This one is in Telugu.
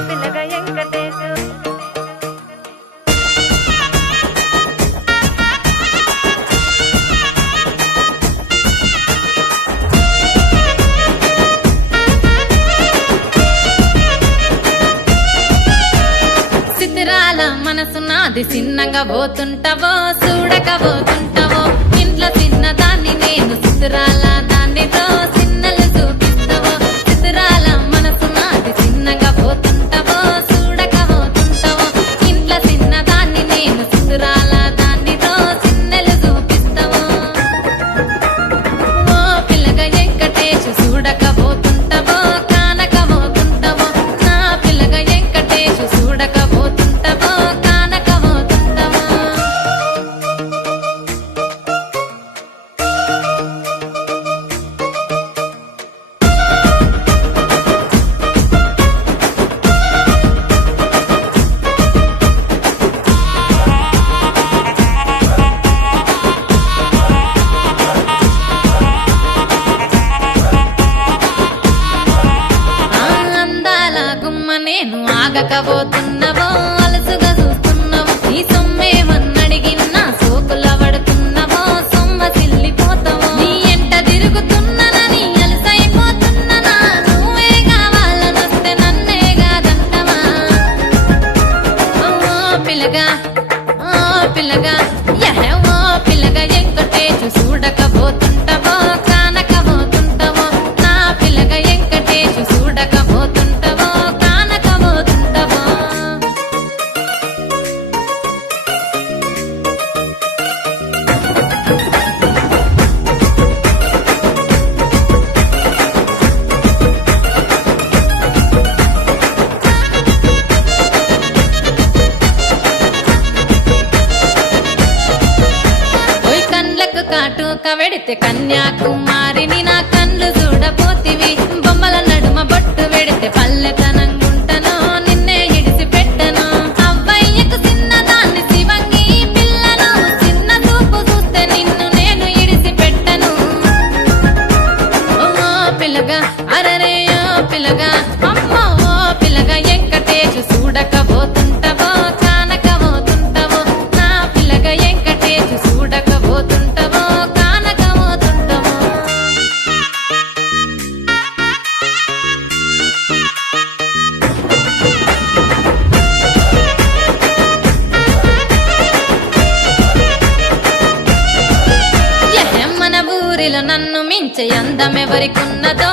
పిల్లగా వెంకటేశు సిద్ధిరాల మనసు నాది చిన్నగా పోతుంటావో చూడకపోతుంటావో ఇంట్లో చిన్నదాన్ని నేను సిద్ధిరాల దాన్నితో చిన్నలు చూపిస్తావో సిద్ధిరాల మనసు నాది చిన్నగా పోతుంటావో చూడకపోతుంటావో ఇంట్లో చిన్నదాన్ని నేను సిద్ధిరాల దాన్నితో చిన్నలు చూపిస్తావో ఓ పిల్లగా వెంకటేశు చూడకపోతుంటావో కానకపోతుంటావో నా పిల్లగా వెంకటేశు చూడకపోతుంటావో కానకపోతుంటావో అందాల గుమ్మ నేను ఆగకపోతున్నవో అలసుగా చూస్తున్నవో నీ సొమ్మేమన్నడిగిన్నా సోకుల పడుతున్నవో సొమ్మ సిల్లిపోతావో నీ ఎంట తిరుగుతున్ననని అలసైపోతున్ననా నువ్వే కావాలనొస్తే నన్నే కాదంటవా ఓ పిల్లగా ఓ పిల్లగా ఓ పిల్లగా వెంకటేశు చూడకపోతుంటావో కానకపోతుంటావో నా పిల్లగా వెంకటేశు చూడకపోతుంటావో కానకపోతుంటావో ఓయ్ కండ్లకు కాటుక వెడితే కన్యాకుమారిని నా కండ్లు చూడపోతివి బొమ్మల నడుమ బొట్టు వెడితే పల్లెతనంగుంటను నిన్నే ఇడిసి పెట్టను అవ్వయ్యకు చిన్నదాన్ని శివంగి పిల్లను చిన్న చూపు చూస్తే నిన్ను నేను ఇడిసి పెట్టను ఓ పిల్లగా అరరే ఓ పిల్లగా అమ్మో ఓ పిల్లగా వెంకటేశు చూడకపోతుంటావో కానకపోతుంటావో నా పిల్లగా వెంకటేశు చూడకపోతుంటావో కానకపోతుంటావో మన ఊరిలో నన్ను మించే అందమెవరికున్నదో